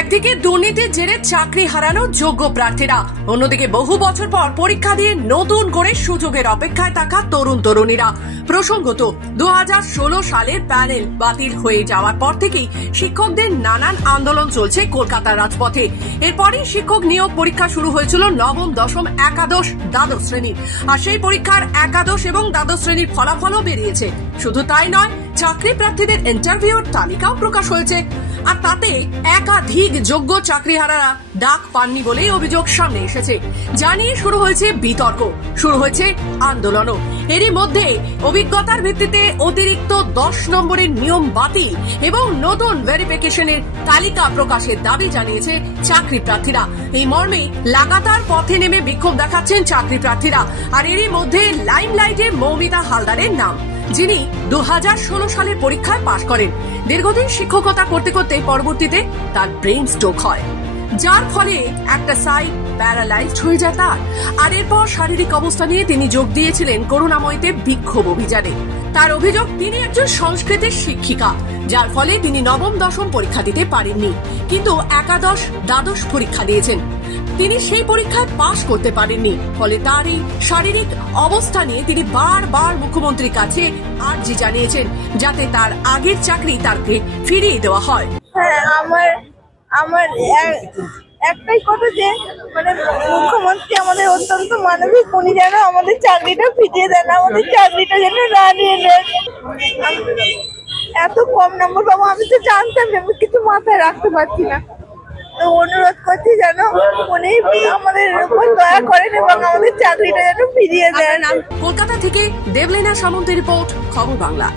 একদিকে দুর্নীতির জেরে চাকরি হারানো যোগ্য প্রার্থীরা, অন্যদিকে বহু বছর পর পরীক্ষা দিয়ে নতুন করে সুযোগের অপেক্ষায় থাকা তরুণ তরুণীরা। প্রসঙ্গত 2016 সালের প্যানেল বাতিল হয়ে যাওয়ার পর থেকেই শিক্ষকদের নানান আন্দোলন চলছে কলকাতার রাজপথে। এরপরই শিক্ষক নিয়োগ পরীক্ষা শুরু হয়েছিল নবম, দশম, একাদশ, দ্বাদশ শ্রেণীর। আর সেই পরীক্ষার একাদশ এবং দ্বাদশ শ্রেণীর ফলাফলও বেরিয়েছে। শুধু তাই নয়, চাকরি প্রার্থীদের ইন্টারভিউর তালিকাও প্রকাশ হয়েছে। আর তাতে একাধিক যোগ্য চাকরিহারারা ডাক পাননি বলেই অভিযোগ সামনে এসেছে। জানিয়ে শুরু হয়েছে বিতর্ক, শুরু হয়েছে আন্দোলনও। এরই মধ্যে অভিজ্ঞতার ভিত্তিতে অতিরিক্ত 10 নম্বরের নিয়ম বাতিল এবং নতুন ভেরিফিকেশনের তালিকা প্রকাশের দাবি জানিয়েছে চাকরি প্রার্থীরা। এই মর্মে লাগাতার পথে নেমে বিক্ষোভ দেখাচ্ছেন চাকরি প্রার্থীরা। আর এরই মধ্যে লাইমলাইটে মৌমিতা হালদারের নাম, যিনি 2016 সালের পরীক্ষায় পাশ করেন। দীর্ঘদিন শিক্ষকতা করতে করতে পরবর্তীতে তার ব্রেন স্ট্রোক হয়, যার ফলে একটা সাইড প্যারালাইজড হয়ে যায় তার। আর এরপর শারীরিক অবস্থা নিয়ে তিনি যোগ দিয়েছিলেন করুণাময়ীতে বিক্ষোভ অভিযানে। তার অভিযোগ, তিনি একজন সংস্কৃতের শিক্ষিকা, যার ফলে তিনি নবম, দশম পরীক্ষা দিতে পারেননি, কিন্তু একাদশ, দ্বাদশ পরীক্ষা দিয়েছেন। তিনি সেই পরীক্ষায় পাশ করতে পারেননি। ফলে তার এই শারীরিক অবস্থা নিয়ে তিনি বারবার মুখ্যমন্ত্রীর কাছে আর্জি জানিয়েছেন, যাতে তার আগের চাকরি তাকে ফিরিয়ে দেওয়া হয়। আমার একটাই কথা যে মুখ্যমন্ত্রী আমাদের অত্যন্ত মানবিক, উনি যেন আমাদের চাকরিটা ফিরিয়ে দেন, আমাদের চাকরিটা যেন না নিয়ে নেন। এত কম নম্বর পাবো আমি তো জানতাম, আমি কিছু মাথায় রাখতে পারছি না। তো অনুরোধ করছি যেন উনি আমাদের উপর দয়া করেন এবং আমাদের চাকরিটা যেন ফিরিয়ে দেন। কলকাতা থেকে দেবলীনা সামন্তের রিপোর্ট, খবর বাংলা।